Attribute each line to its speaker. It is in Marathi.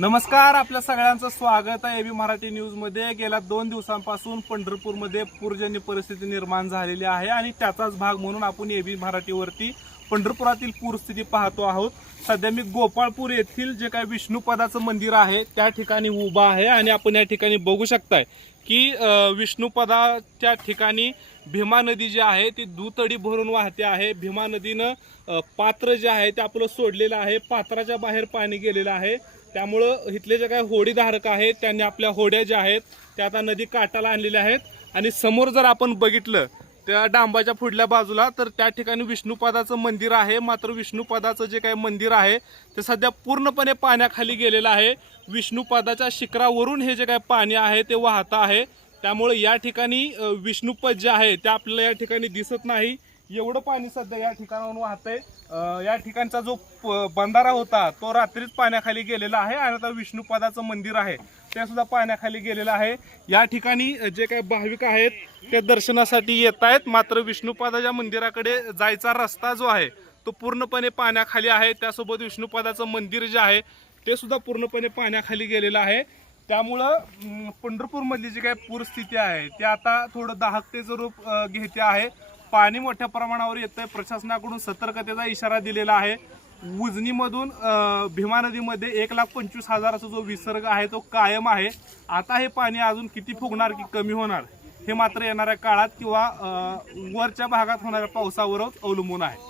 Speaker 1: नमस्कार आपल्या सगळ्यांचं स्वागत आहे एबी मराठी न्यूजमध्ये. गेल्या दोन दिवसांपासून पंढरपूरमध्ये पूरजन्य परिस्थिती निर्माण झालेली आहे आणि त्याचाच भाग म्हणून आपण एबी मराठीवरती पंढरपुरातील पूरस्थिती पाहतो आहोत. सध्या मी गोपाळपूर येथील जे काही विष्णुपदाचं मंदिर आहे त्या ठिकाणी उभा आहे आणि आपण या ठिकाणी बघू शकताय की विष्णुपदाच्या ठिकाणी भीमा नदी जी आहे ती दुतडी भरून वाहते आहे. भीमा नदीनं पात्र जे आहे ते आपलं सोडलेलं आहे. पात्राच्या बाहेर पाणी गेलेलं आहे. त्यामुळं इथले जे काही होडीधारक आहेत त्यांनी आपल्या होड्या ज्या आहेत त्या आता नदी काठाला आणलेल्या आहेत. आणि समोर जर आपण बघितलं त्या डांबाच्या पुढल्या बाजूला तर त्या ठिकाणी विष्णुपदाचं मंदिर आहे. मात्र विष्णुपदाचं जे काही मंदिर आहे ते सध्या पूर्णपणे पाण्याखाली गेलेलं आहे. विष्णुपदाच्या शिखरावरून हे जे काही पाणी आहे ते वाहतं आहे. त्यामुळे या ठिकाणी विष्णुपद जे आहे ते आपल्याला या ठिकाणी दिसत नाही. एवढं पाणी सध्या या ठिकाणावरून वाहतंय. आहे या ठिकाणचा जो प- बंधारा होता तो रात्रीच पाण्याखाली गेलेला आहे आणि आता विष्णुपदाचं मंदिर आहे. ते सुद्धा पाण्याखाली गेलेलं आहे. या ठिकाणी जे काही भाविक आहेत ते दर्शनासाठी येत आहेत. मात्र विष्णुपदाच्या मंदिराकडे जायचा रस्ता जो आहे तो पूर्णपणे पाण्याखाली आहे. त्यासोबत विष्णुपदाचं मंदिर जे आहे ते सुद्धा पूर्णपणे पाण्याखाली गेलेलं आहे. त्यामुळं पंढरपूरमधली जी काही पूरस्थिती आहे ती आता थोडं दाहकतेचं रूप घेते आहे. पाणी मोठ्या प्रमाणावर येतंय. प्रशासनाकडून सतर्कतेचा इशारा दिलेला आहे. उजनीमधून भीमा नदीमध्ये एक लाख पंचवीस हजाराचा जो विसर्ग आहे तो कायम आहे. आता हे पाणी अजून किती फुगणार की कमी होणार हे मात्र येणाऱ्या काळात किंवा वरच्या भागात होणाऱ्या पावसावरच अवलंबून आहे.